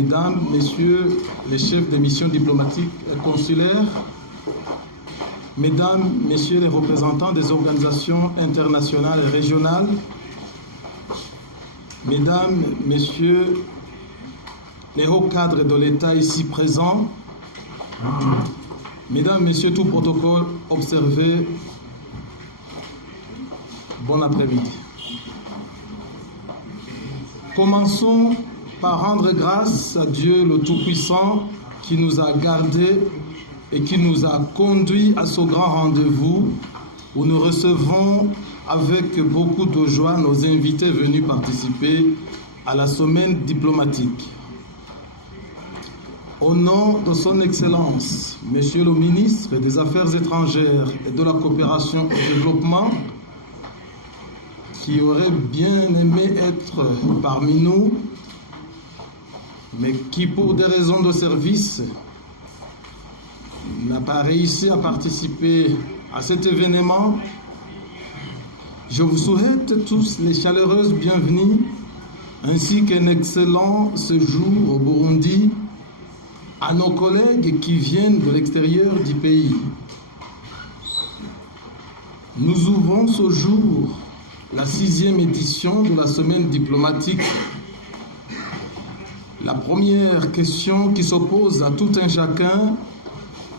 Mesdames, Messieurs les chefs des missions diplomatiques et consulaires, Mesdames, Messieurs les représentants des organisations internationales et régionales, Mesdames, Messieurs les hauts cadres de l'État ici présents, Mesdames, Messieurs, tout protocole observé, bon après-midi. Commençons par rendre grâce à Dieu le Tout-Puissant qui nous a gardés et qui nous a conduits à ce grand rendez-vous où nous recevons avec beaucoup de joie nos invités venus participer à la semaine diplomatique. Au nom de son Excellence, Monsieur le ministre des Affaires étrangères et de la coopération au développement, qui aurait bien aimé être parmi nous, mais qui, pour des raisons de service, n'a pas réussi à participer à cet événement, je vous souhaite tous les chaleureuses bienvenues, ainsi qu'un excellent séjour au Burundi, à nos collègues qui viennent de l'extérieur du pays. Nous ouvrons ce jour la 6e édition de la semaine diplomatique. La première question qui s'oppose à tout un chacun,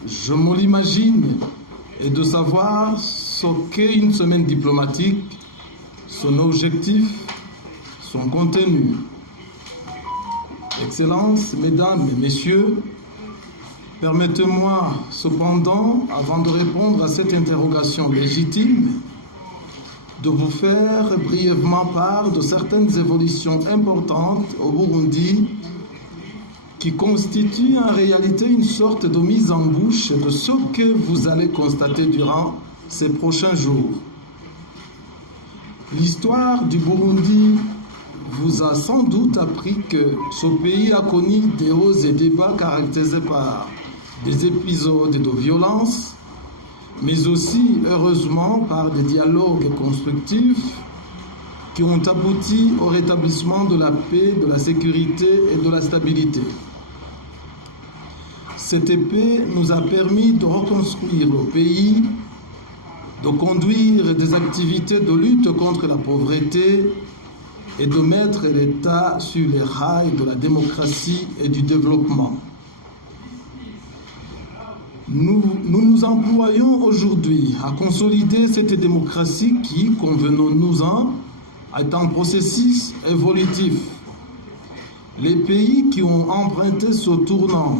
je me l'imagine, est de savoir ce qu'est une semaine diplomatique, son objectif, son contenu. Excellences, Mesdames et Messieurs, permettez-moi cependant, avant de répondre à cette interrogation légitime, de vous faire brièvement part de certaines évolutions importantes au Burundi qui constituent en réalité une sorte de mise en bouche de ce que vous allez constater durant ces prochains jours. L'histoire du Burundi vous a sans doute appris que ce pays a connu des hauts et des bas caractérisés par des épisodes de violence, mais aussi, heureusement, par des dialogues constructifs qui ont abouti au rétablissement de la paix, de la sécurité et de la stabilité. Cette paix nous a permis de reconstruire le pays, de conduire des activités de lutte contre la pauvreté et de mettre l'État sur les rails de la démocratie et du développement. Nous nous employons aujourd'hui à consolider cette démocratie qui, convenons-nous-en, est un processus évolutif. Les pays qui ont emprunté ce tournant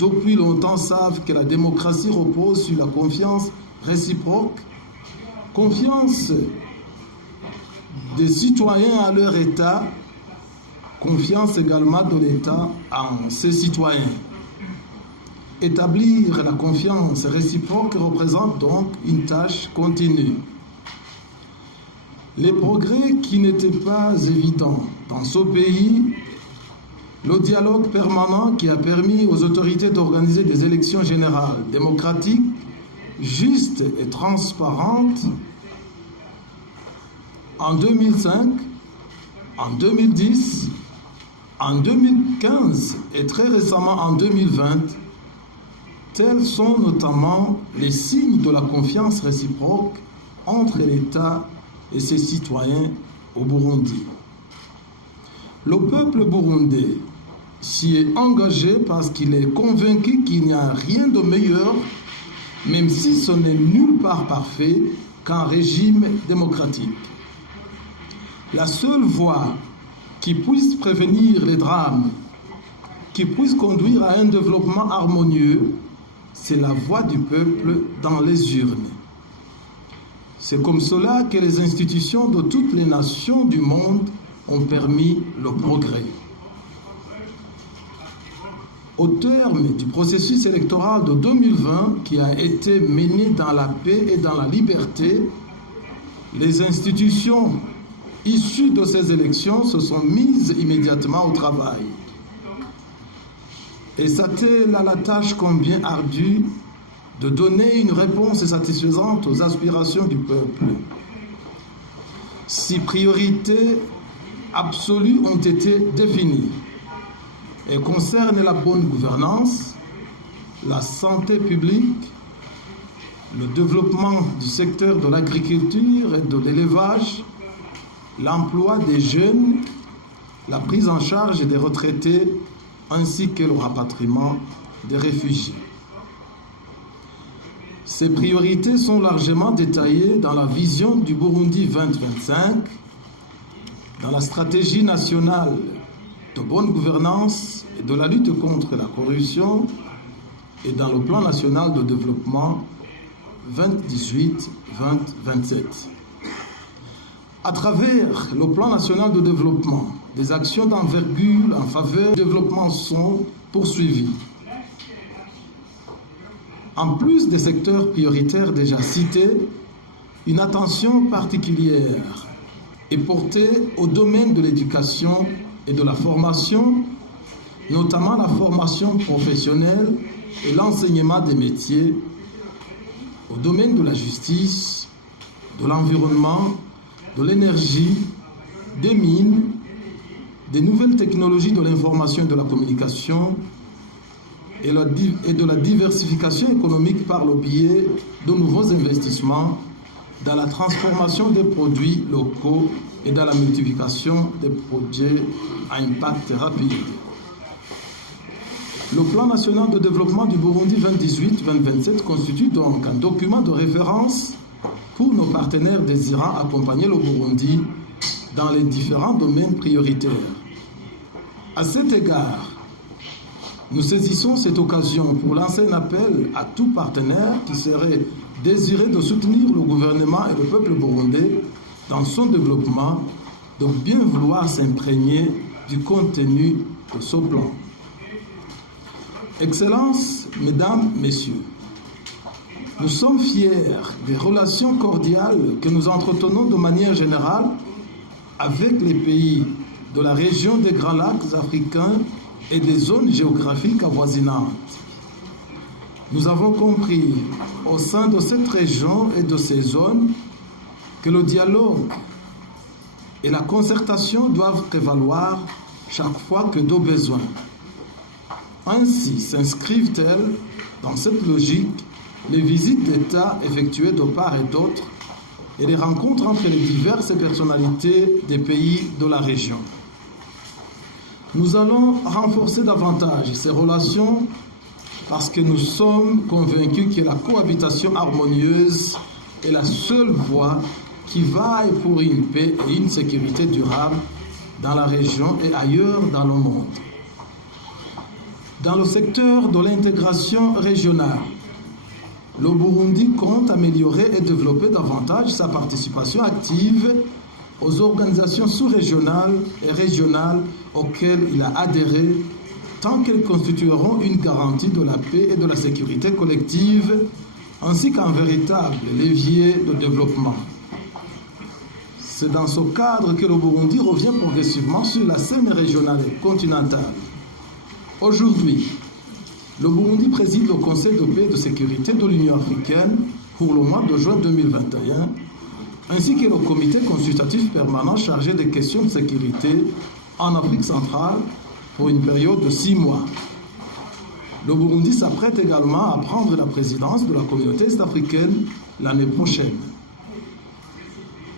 depuis longtemps savent que la démocratie repose sur la confiance réciproque, confiance des citoyens à leur État, confiance également de l'État en ses citoyens. Établir la confiance réciproque représente donc une tâche continue. Les progrès qui n'étaient pas évidents dans ce pays, le dialogue permanent qui a permis aux autorités d'organiser des élections générales démocratiques, justes et transparentes en 2005, en 2010, en 2015 et très récemment en 2020, tels sont notamment les signes de la confiance réciproque entre l'État et ses citoyens au Burundi. Le peuple burundais s'y est engagé parce qu'il est convaincu qu'il n'y a rien de meilleur, même si ce n'est nulle part parfait, qu'un régime démocratique. La seule voie qui puisse prévenir les drames, qui puisse conduire à un développement harmonieux, c'est la voix du peuple dans les urnes. C'est comme cela que les institutions de toutes les nations du monde ont permis le progrès. Au terme du processus électoral de 2020 qui a été mené dans la paix et dans la liberté, les institutions issues de ces élections se sont mises immédiatement au travail. Et s'attellent à la tâche combien ardue de donner une réponse satisfaisante aux aspirations du peuple. 6 priorités absolues ont été définies. et concernent la bonne gouvernance, la santé publique, le développement du secteur de l'agriculture et de l'élevage, l'emploi des jeunes, la prise en charge des retraités ainsi que le rapatriement des réfugiés. Ces priorités sont largement détaillées dans la vision du Burundi 2025, dans la stratégie nationale de bonne gouvernance et de la lutte contre la corruption et dans le plan national de développement 2018-2027. À travers le plan national de développement, des actions d'envergure en faveur du développement sont poursuivies. En plus des secteurs prioritaires déjà cités, une attention particulière est portée au domaine de l'éducation et de la formation, notamment la formation professionnelle et l'enseignement des métiers, au domaine de la justice, de l'environnement, de l'énergie, des mines, des nouvelles technologies de l'information et de la communication et de la diversification économique par le biais de nouveaux investissements dans la transformation des produits locaux et dans la multiplication des projets à impact rapide. Le plan national de développement du Burundi 2018-2027 constitue donc un document de référence pour nos partenaires désirant accompagner le Burundi dans les différents domaines prioritaires. À cet égard, nous saisissons cette occasion pour lancer un appel à tout partenaire qui serait désiré de soutenir le gouvernement et le peuple burundais dans son développement, de bien vouloir s'imprégner du contenu de ce plan. Excellences, Mesdames, Messieurs, nous sommes fiers des relations cordiales que nous entretenons de manière générale avec les pays de la région des Grands Lacs africains et des zones géographiques avoisinantes. Nous avons compris au sein de cette région et de ces zones que le dialogue et la concertation doivent prévaloir chaque fois que de besoin. Ainsi s'inscrivent-elles dans cette logique les visites d'État effectuées de part et d'autre et les rencontres entre les diverses personnalités des pays de la région. Nous allons renforcer davantage ces relations parce que nous sommes convaincus que la cohabitation harmonieuse est la seule voie qui vaille pour une paix et une sécurité durable dans la région et ailleurs dans le monde. Dans le secteur de l'intégration régionale, le Burundi compte améliorer et développer davantage sa participation active aux organisations sous-régionales et régionales auxquelles il a adhéré, tant qu'elles constitueront une garantie de la paix et de la sécurité collective, ainsi qu'un véritable levier de développement. C'est dans ce cadre que le Burundi revient progressivement sur la scène régionale et continentale. Aujourd'hui, le Burundi préside le Conseil de paix et de sécurité de l'Union africaine pour le mois de juin 2021, ainsi que le comité consultatif permanent chargé des questions de sécurité en Afrique centrale pour une période de 6 mois. Le Burundi s'apprête également à prendre la présidence de la communauté est-africaine l'année prochaine.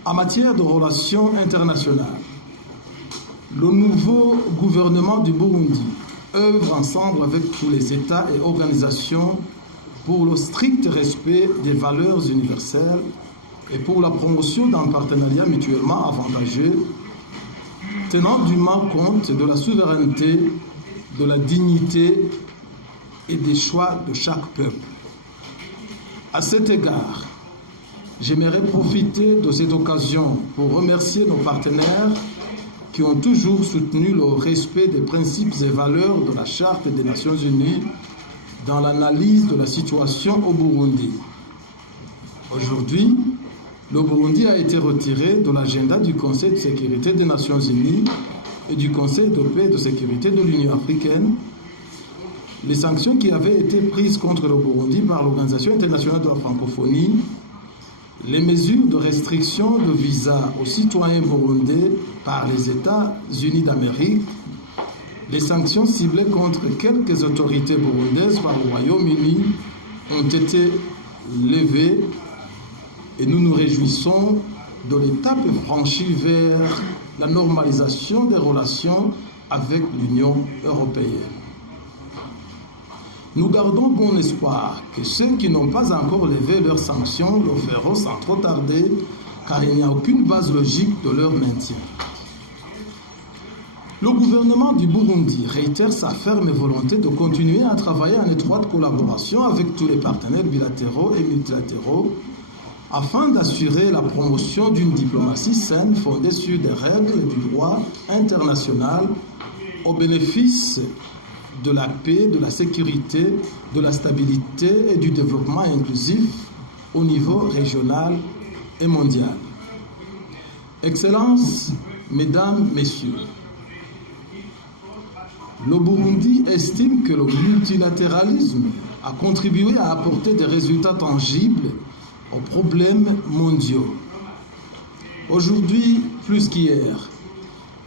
En matière de relations internationales, le nouveau gouvernement du Burundi œuvre ensemble avec tous les États et organisations pour le strict respect des valeurs universelles et pour la promotion d'un partenariat mutuellement avantageux, tenant dûment compte de la souveraineté, de la dignité et des choix de chaque peuple. À cet égard, j'aimerais profiter de cette occasion pour remercier nos partenaires qui ont toujours soutenu le respect des principes et valeurs de la Charte des Nations Unies dans l'analyse de la situation au Burundi. Aujourd'hui, le Burundi a été retiré de l'agenda du Conseil de sécurité des Nations Unies et du Conseil de paix et de sécurité de l'Union africaine. Les sanctions qui avaient été prises contre le Burundi par l'Organisation internationale de la francophonie, les mesures de restriction de visa aux citoyens burundais par les États-Unis d'Amérique, Les sanctions ciblées contre quelques autorités burundaises par le Royaume-Uni ont été levées et nous nous réjouissons de l'étape franchie vers la normalisation des relations avec l'Union européenne. Nous gardons bon espoir que ceux qui n'ont pas encore levé leurs sanctions le feront sans trop tarder, car il n'y a aucune base logique de leur maintien. Le gouvernement du Burundi réitère sa ferme volonté de continuer à travailler en étroite collaboration avec tous les partenaires bilatéraux et multilatéraux afin d'assurer la promotion d'une diplomatie saine fondée sur des règles du droit international au bénéfice de la paix, de la sécurité, de la stabilité et du développement inclusif au niveau régional et mondial. Excellences, Mesdames, Messieurs, le Burundi estime que le multilatéralisme a contribué à apporter des résultats tangibles aux problèmes mondiaux. Aujourd'hui, plus qu'hier,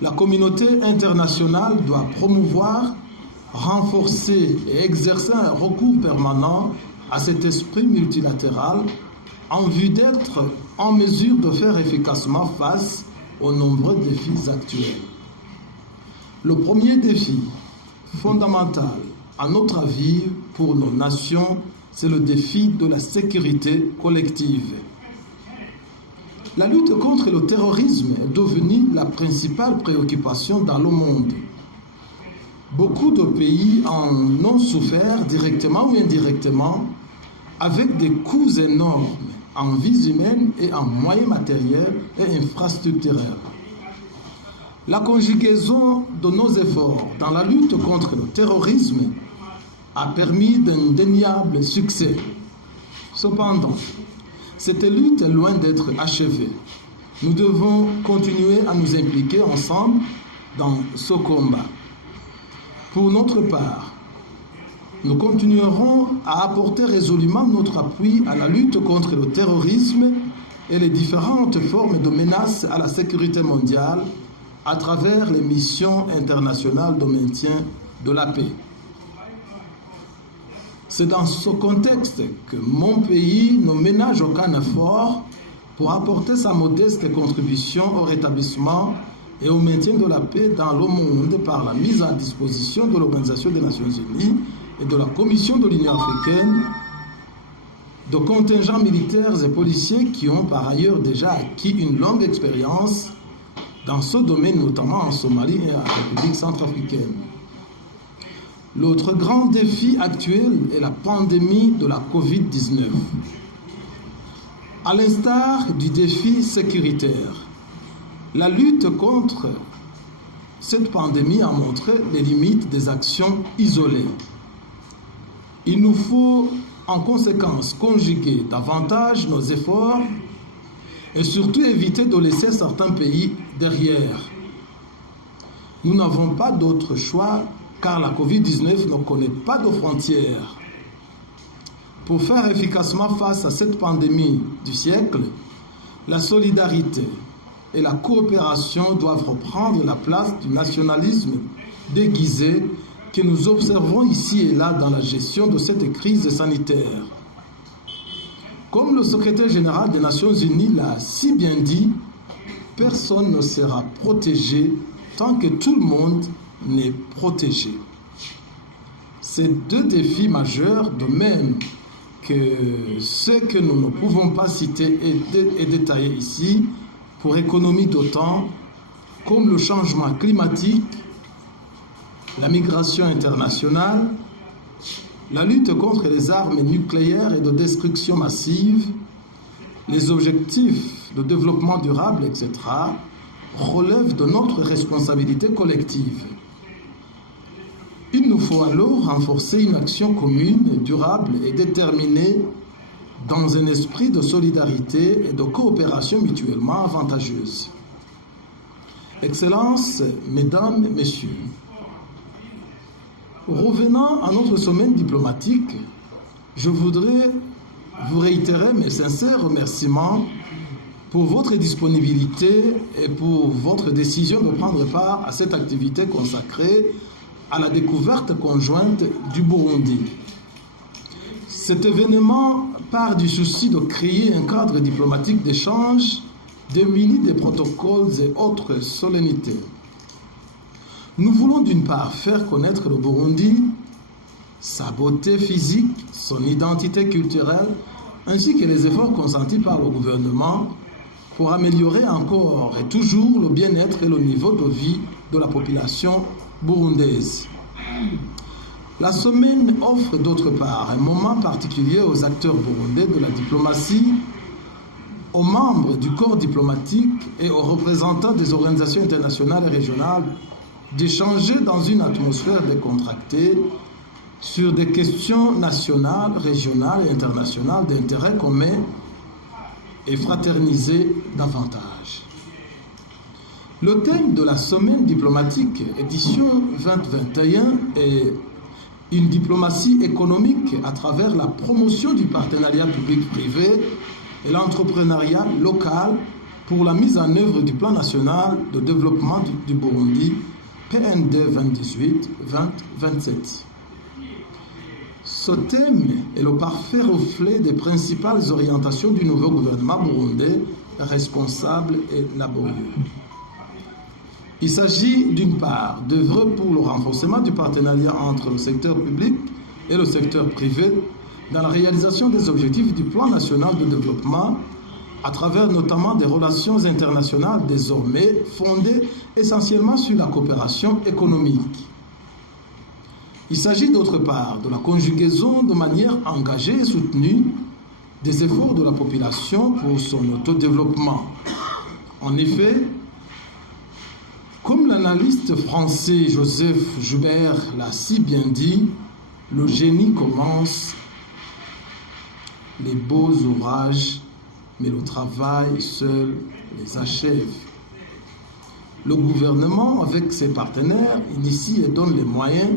la communauté internationale doit promouvoir, renforcer et exercer un recours permanent à cet esprit multilatéral en vue d'être en mesure de faire efficacement face aux nombreux défis actuels. Le premier défi fondamental, à notre avis, pour nos nations, c'est le défi de la sécurité collective. La lutte contre le terrorisme est devenue la principale préoccupation dans le monde. Beaucoup de pays en ont souffert directement ou indirectement, avec des coûts énormes en vies humaines et en moyens matériels et infrastructurels. La conjugaison de nos efforts dans la lutte contre le terrorisme a permis d'indéniables succès. Cependant, cette lutte est loin d'être achevée. Nous devons continuer à nous impliquer ensemble dans ce combat. Pour notre part, nous continuerons à apporter résolument notre appui à la lutte contre le terrorisme et les différentes formes de menaces à la sécurité mondiale à travers les missions internationales de maintien de la paix. C'est dans ce contexte que mon pays ne ménage aucun effort pour apporter sa modeste contribution au rétablissement et au maintien de la paix dans le monde par la mise à disposition de l'Organisation des Nations Unies et de la Commission de l'Union africaine de contingents militaires et policiers qui ont par ailleurs déjà acquis une longue expérience dans ce domaine, notamment en Somalie et en République centrafricaine. L'autre grand défi actuel est la pandémie de la Covid-19. À l'instar du défi sécuritaire, la lutte contre cette pandémie a montré les limites des actions isolées. Il nous faut en conséquence conjuguer davantage nos efforts et surtout éviter de laisser certains pays derrière. Nous n'avons pas d'autre choix car la Covid-19 ne connaît pas de frontières. Pour faire efficacement face à cette pandémie du siècle, la solidarité et la coopération doivent reprendre la place du nationalisme déguisé que nous observons ici et là dans la gestion de cette crise sanitaire. Comme le secrétaire général des Nations Unies l'a si bien dit, personne ne sera protégé tant que tout le monde n'est protégé. Ces deux défis majeurs, de même que ceux que nous ne pouvons pas citer et détailler ici, pour économie de temps, comme le changement climatique, la migration internationale, la lutte contre les armes nucléaires et de destruction massive, les objectifs de développement durable, etc., relèvent de notre responsabilité collective. Il nous faut alors renforcer une action commune, durable et déterminée dans un esprit de solidarité et de coopération mutuellement avantageuse. Excellences, Mesdames, Messieurs, revenant à notre sommet diplomatique, je voudrais vous réitérer mes sincères remerciements pour votre disponibilité et pour votre décision de prendre part à cette activité consacrée à la découverte conjointe du Burundi. Cet événement part du souci de créer un cadre diplomatique d'échange démuni des protocoles et autres solennités. Nous voulons d'une part faire connaître le Burundi, sa beauté physique, son identité culturelle, ainsi que les efforts consentis par le gouvernement pour améliorer encore et toujours le bien-être et le niveau de vie de la population burundaise. La semaine offre d'autre part un moment particulier aux acteurs burundais de la diplomatie, aux membres du corps diplomatique et aux représentants des organisations internationales et régionales d'échanger dans une atmosphère décontractée sur des questions nationales, régionales et internationales d'intérêt commun et fraterniser davantage. Le thème de la semaine diplomatique édition 2021 est une diplomatie économique à travers la promotion du partenariat public-privé et l'entrepreneuriat local pour la mise en œuvre du plan national de développement du Burundi PND 2018-2027. Ce thème est le parfait reflet des principales orientations du nouveau gouvernement burundais, responsable et laborieux. Il s'agit d'une part d'œuvrer pour le renforcement du partenariat entre le secteur public et le secteur privé dans la réalisation des objectifs du plan national de développement à travers notamment des relations internationales désormais fondées essentiellement sur la coopération économique. Il s'agit d'autre part de la conjugaison de manière engagée et soutenue des efforts de la population pour son autodéveloppement. En effet, comme l'analyste français Joseph Joubert l'a si bien dit, le génie commence les beaux ouvrages, mais le travail seul les achève. Le gouvernement, avec ses partenaires, initie et donne les moyens.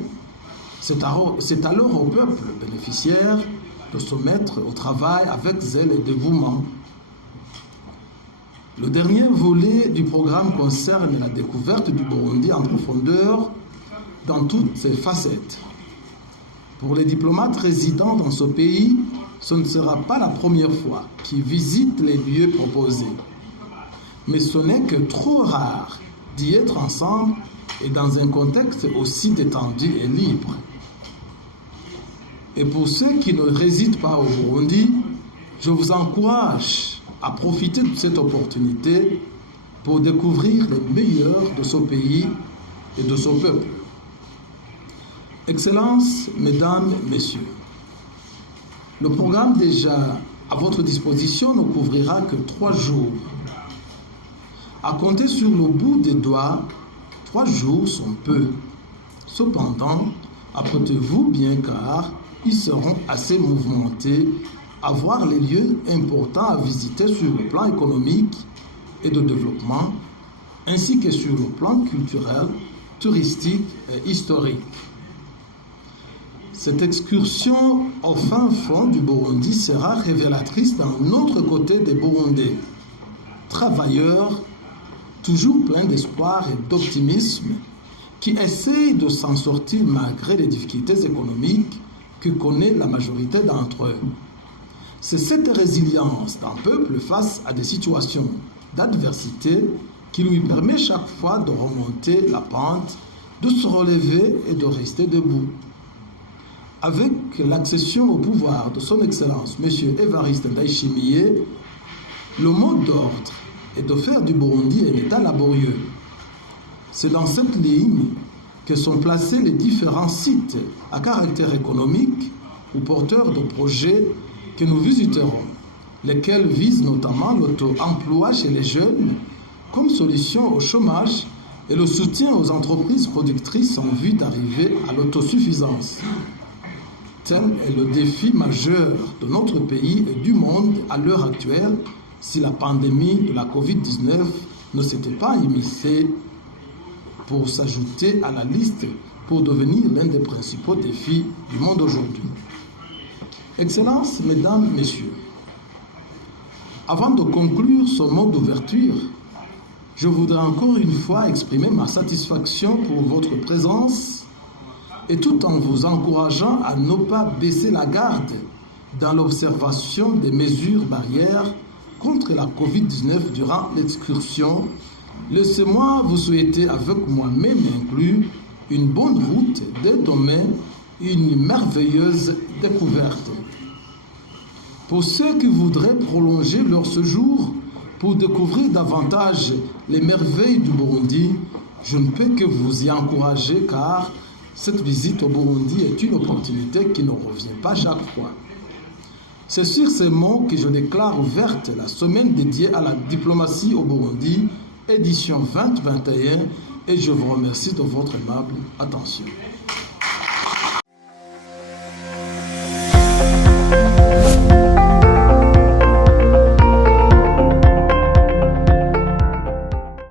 C'est alors au peuple bénéficiaire de se mettre au travail avec zèle et dévouement. Le dernier volet du programme concerne la découverte du Burundi en profondeur dans toutes ses facettes. Pour les diplomates résidant dans ce pays, ce ne sera pas la première fois qu'ils visitent les lieux proposés. Mais ce n'est que trop rare d'y être ensemble et dans un contexte aussi détendu et libre. Et pour ceux qui ne résident pas au Burundi, je vous encourage à profiter de cette opportunité pour découvrir les meilleurs de ce pays et de son peuple. Excellences, Mesdames, Messieurs, le programme déjà à votre disposition ne couvrira que 3 jours. À compter sur le bout des doigts, 3 jours sont peu. Cependant, apprêtez-vous bien car ils seront assez mouvementés à voir les lieux importants à visiter sur le plan économique et de développement, ainsi que sur le plan culturel, touristique et historique. Cette excursion au fin fond du Burundi sera révélatrice d'un autre côté des Burundais, travailleurs, toujours pleins d'espoir et d'optimisme, qui essayent de s'en sortir malgré les difficultés économiques que connaît la majorité d'entre eux. C'est cette résilience d'un peuple face à des situations d'adversité qui lui permet chaque fois de remonter la pente, de se relever et de rester debout. Avec l'accession au pouvoir de son Excellence, M. Évariste Ndayishimiye, le mot d'ordre est de faire du Burundi un État laborieux. C'est dans cette ligne que sont placés les différents sites à caractère économique ou porteurs de projets que nous visiterons, lesquels visent notamment l'auto-emploi chez les jeunes comme solution au chômage et le soutien aux entreprises productrices en vue d'arriver à l'autosuffisance. Tel est le défi majeur de notre pays et du monde à l'heure actuelle si la pandémie de la Covid-19 ne s'était pas immiscée pour s'ajouter à la liste pour devenir l'un des principaux défis du monde aujourd'hui. Excellences, Mesdames, Messieurs, avant de conclure ce mot d'ouverture, je voudrais encore une fois exprimer ma satisfaction pour votre présence et tout en vous encourageant à ne pas baisser la garde dans l'observation des mesures barrières contre la COVID-19 durant l'excursion, laissez-moi vous souhaiter avec moi-même inclus une bonne route dès demain, une merveilleuse découverte. Pour ceux qui voudraient prolonger leur séjour pour découvrir davantage les merveilles du Burundi, je ne peux que vous y encourager car cette visite au Burundi est une opportunité qui ne revient pas chaque fois. C'est sur ces mots que je déclare ouverte la semaine dédiée à la diplomatie au Burundi, édition 2021, et je vous remercie de votre aimable attention.